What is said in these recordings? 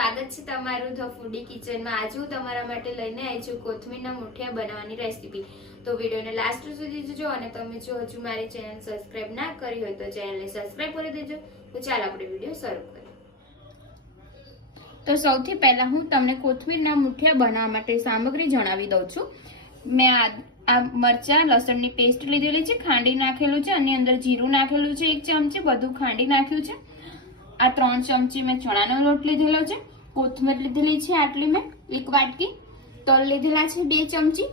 સ્વાગત છે તમારું ધ ફૂડી કિચન માં। આજે હું તમારા માટે લઈને આવી છું કોથમીરના મુઠિયા બનાવવાની રેસીપી। તો વિડિયોને લાસ્ટ સુધી જોજો અને તમે જો હજુ મારી ચેનલ સબસ્ક્રાઇબ ના કરી હોય તો ચેનલને સબસ્ક્રાઇબ કરી દેજો। તો ચાલો આપણે વિડિયો શરૂ કરીએ। તો સૌથી પહેલા હું તમને કોથમીરના મુઠિયા બનાવવા માટે સામગ્રી જણાવી દઉં છું। મેં આ મરચા લસણની પેસ્ટ લીધેલી છે, ખાંડી નાખેલું છે અને અંદર જીરું નાખેલું છે 1 ચમચી, બધું ખાંડી નાખ્યું છે। આ 3 ચમચી મેં ચણાનો લોટ લીધેલો છે, કોથમીર લીધેલી છે આટલી મેં 1 વાટકી, તલ લીધેલા છે 2 ચમચી,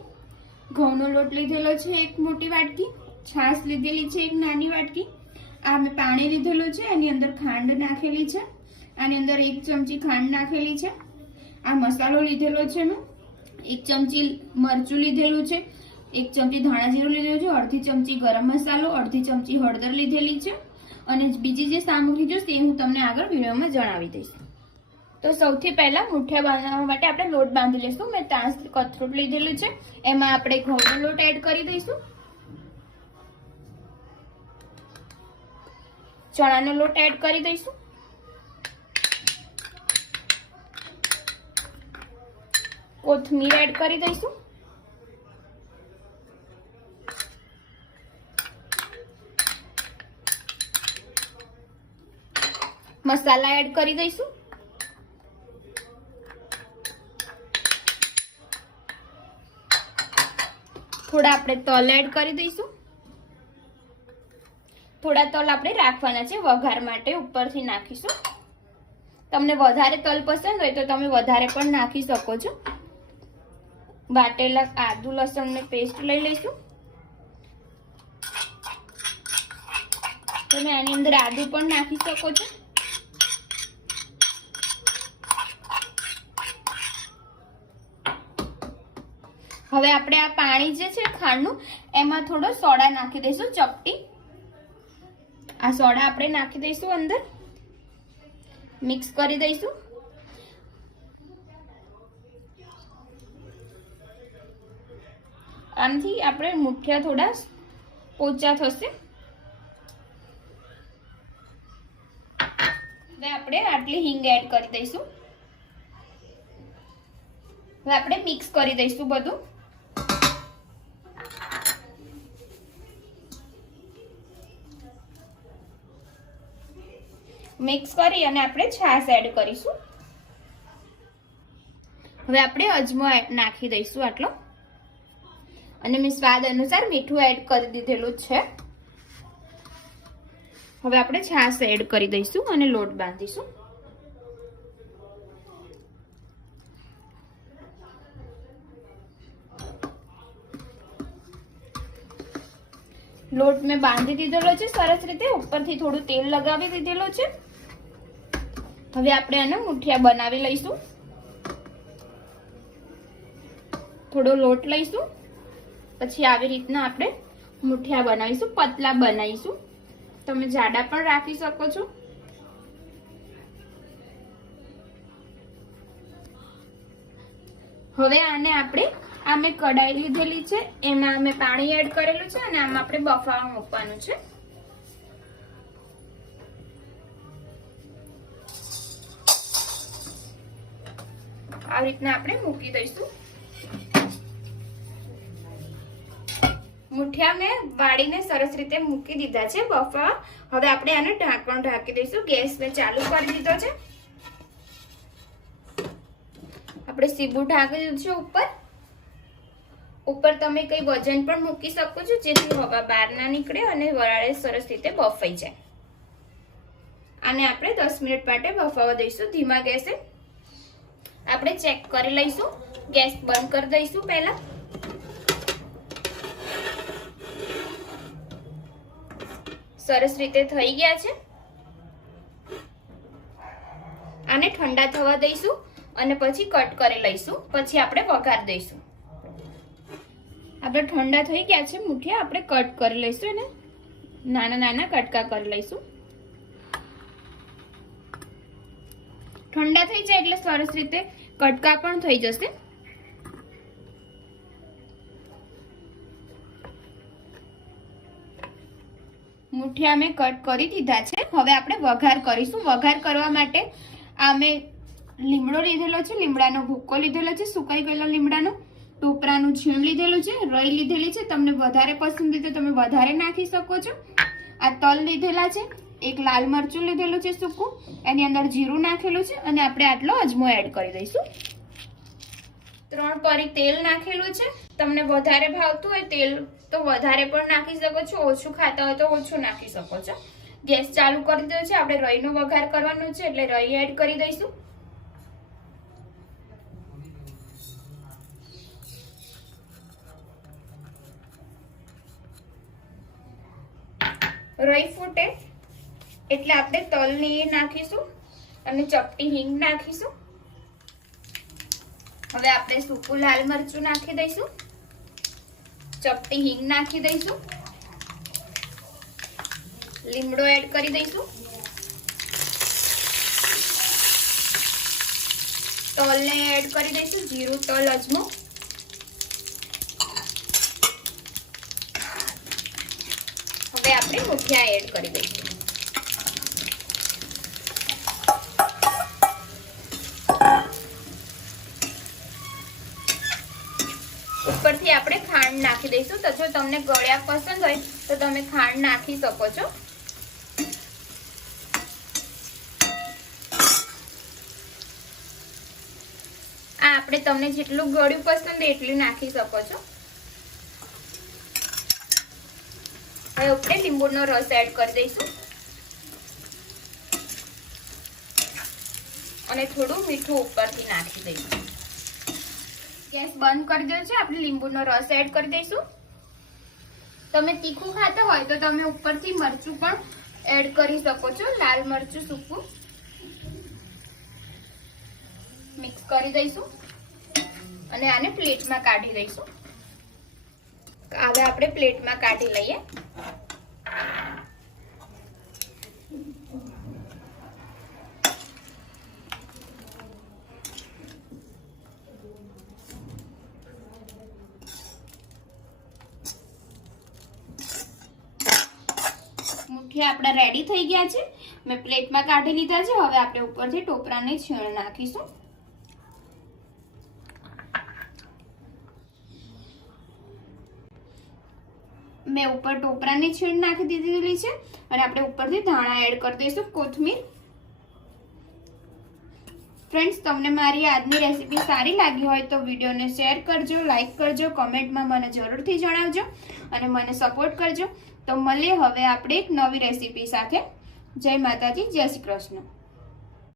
ઘઉંનો લોટ લીધેલો છે 1 મોટી વાટકી, છાશ લીધેલી છે 1 નાની વાટકી, આ મેં પાણી લીધેલું છે, આની અંદર ખાંડ નાખેલી છે, આની અંદર 1 ચમચી ખાંડ નાખેલી છે, આ મસાલો લીધેલો છે મેં 1 ચમચી મરચું લીધેલું છે, 1 ચમચી ધાણા જીરું લીધેલું છે, અડધી ચમચી ગરમ મસાલો, અડધી ચમચી હળદર લીધેલી છે અને બીજી જે સામગ્રી જોઈશે તે હું તમને આગળ વિડીયોમાં જણાવી દઈશ। તો સૌથી પહેલા મુઠિયા બનાવવા માટે આપણે લોટ બાંધી લઈશું। મેં તાસ કથરોટ લીધેલું છે, એમાં આપણે ઘઉંનો લોટ એડ કરી દઈશું, ચણાનો લોટ એડ કરી દઈશું, કોથમીર એડ કરી દઈશું, મસાલા એડ કરી દઈશું, થોડા આપણે તલ એડ કરી દઈશું, થોડા તલ આપણે રાખવાના છે વઘાર માટે, ઉપરથી નાખીશું। તમને વધારે તલ પસંદ હોય તો તમે વધારે પણ નાખી શકો છો। વાટેલા આદુ લસણની પેસ્ટ લઈ લઈશું, તમે આની અંદર આદુ પણ નાખી શકો છો। હવે આપણે આ પાણી જે છે ખાંડનું એમાં થોડો સોડા નાખી દઈશું, ચપટી આ સોડા આપણે નાખી દઈશું, અંદર મિક્સ કરી દઈશું। આનાથી આપણે મુઠિયા થોડા પોચા થશે। હવે આપણે આટલી હિંગ એડ કરી દઈશું, હવે આપણે મિક્સ કરી દઈશું બધું। મિક્સ કરી અને આપણે છાશ એડ કરીશું। હવે આપણે અજમો નાખી દઈશું આટલો, અને મેં સ્વાદ અનુસાર મીઠું એડ કરી દીધેલું છે। હવે આપણે છાશ એડ કરી દઈશું અને લોટ બાંધીશું। લોટ મેં બાંધી દીધેલો છે સરસ રીતે, ઉપરથી થોડું તેલ લગાવી દીધેલું છે। હવે આપણે આને મુઠિયા બનાવી લઈશું। થોડો લોટ લઈશું, પછી આવી રીતના આપણે મુઠિયા બનાવીશું, પતલા બનાવીશું, તમે જાડા પણ રાખી શકો છો। હવે આને આપણે આ મેં કઢાઈ લીધેલી છે, એમાં અમે પાણી એડ કરેલું છે અને આમાં આપણે બફાવા મૂકવાનું છે। આ રીતના આપણે મૂકી દઈશું। મુઠિયા મેં વાળીને સરસ રીતે મૂકી દીધા છે બફાવા। હવે આપણે આને ઢાંકણ ઢાંકી દઈશું, ગેસ મેં ચાલુ કરી દીધો છે, આપણે સીબું ઢાંકી દીધું છે ઉપર તમે કઈ વજન પણ મૂકી શકો છો જેથી હવા બહાર ના નીકળે અને વરાળે સરસ રીતે બફાઈ જાય। આને આપણે 10 મિનિટ માટે બફાવા દઈશું ધીમા ગેસે। આપણે ચેક કરી લઈશું, ગેસ બંધ કરી દઈશું પહેલા। સરસ રીતે થઈ ગયા છે, આને ઠંડા થવા દઈશું અને પછી કટ કરી લઈશું, પછી આપણે વઘાર દઈશું। આપણે ઠંડા થઈ ગયા છે મુઠિયા, આપણે કટ કરી લઈશું અને નાના નાના કટકા કરી લઈશું। ઠંડા થઈ જાય એટલે સરસ રીતે કટકા પણ થઈ જશે। મુઠિયા મેં કટ કરી દીધા છે। હવે આપણે વઘાર કરીશું। વઘાર કરવા માટે આ મેં લીમડો લીધેલો છે, લીમડાનો ભૂક્કો લીધેલો છે, સુકાઈ ગયેલો લીમડાનો, ટોપરાનું છીણ લીધેલું છે, રઈ લીધેલી છે, તમને વધારે પસંદ હોય તો તમે વધારે નાખી શકો છો। આ તલ લીધેલા છે, એક લાલ મરચું લીધેલું છે સૂકું, એની અંદર જીરું નાખેલું છે અને આપણે આટલો અજમો એડ કરી દઈશું। 3 પરી તેલ નાખેલું છે, તમને વધારે ભાવતું હોય તેલ તો વધારે પણ નાખી શકો છો, ઓછું ખાતા હોય તો ઓછું નાખી શકો છો। ગેસ ચાલુ કરી દીધો છે, આપણે રઈનો વઘાર કરવાનો છે એટલે રઈ એડ કરી દઈશું। રઈ ફૂટે એટલે આપણે તલની નાખીશું અને ચપટી હિંગ નાખીશું। હવે આપણે સૂકું લાલ મરચું નાખી દઈશું, ચપટી હિંગ નાખી દઈશું, લીમડો એડ કરી દઈશું, તલને એડ કરી દઈશું, જીરું તલ અજમો, હવે આપણે મુઠિયા એડ કરી દઈશું। ઉપરથી આપણે ખાંડ નાખી દઈશું, તો જો તમને ગળ્યા પસંદ હોય તો તમે ખાંડ નાખી શકો છો। આ આપણે તમને જેટલું ગળ્યું પસંદ હોય એટલું નાખી શકો છો। હવે આપણે લીંબુનો રસ એડ કરી દઈશું અને થોડું મીઠું ઉપરથી નાખી દઈશું। ગેસ બંધ કરી દો છે, આપણે લીંબુનો રસ એડ કરી દઈશું। તમે તીખું ખાતા હોય તો તમે ઉપરથી મરચું પણ એડ કરી શકો છો, લાલ મરચું સૂકું મિક્સ કરી દઈશું અને આને પ્લેટમાં કાઢી દઈશું। હવે આપણે પ્લેટમાં કાઢી લઈએ। મુઠિયા આપણા રેડી થઈ ગયા છે, મેં પ્લેટમાં કાઢી લીધા છે। હવે આપણે ઉપરથી ટોપરાની છીણ નાખીશું। મેં ઉપર ટોપરાની છીણ નાખી દીધેલી છે અને આપણે ઉપરથી ધાણા એડ કરી દઈશું, કોથમીર। ફ્રેન્ડ્સ, તમને મારી આજની રેસીપી સારી લાગી હોય તો વિડીયોને શેર કરજો, લાઈક કરજો, કમેન્ટમાં મને જરૂરથી જણાવજો અને મને સપોર્ટ કરજો। તો મળીએ હવે આપણે એક નવી રેસીપી સાથે। જય માતાજી, જય શ્રી કૃષ્ણ।